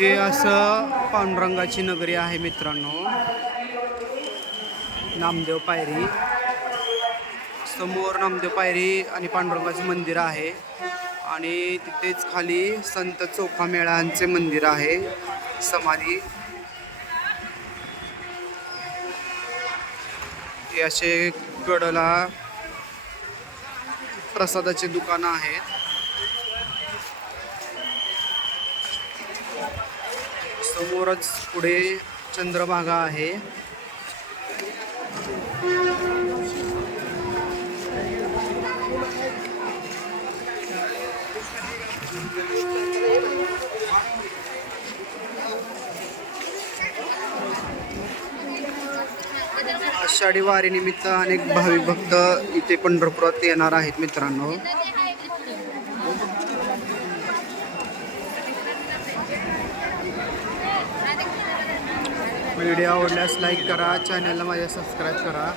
हे असं पांडुरंगाची नगरी आहे मित्रांनो. नामदेव पायरी. समोर नामदेव पायरी आणि पांडुरंगाचं मंदिर आहे. आणि तिथेच खाली संत चोखामेळांचे मंदिर आहे. समाधी. हे असे गडला प्रसादाचे दुकानं आहेत. समोरच पुढे चंद्रभागा आहे. आषाढी वारीनिमित्त अनेक भाविक भक्त इथे पंढरपुरात येणार आहेत मित्रांनो. व्हिडिओ आवडल्यास लाईक करा. चॅनलला माझ्या सबस्क्राईब करा.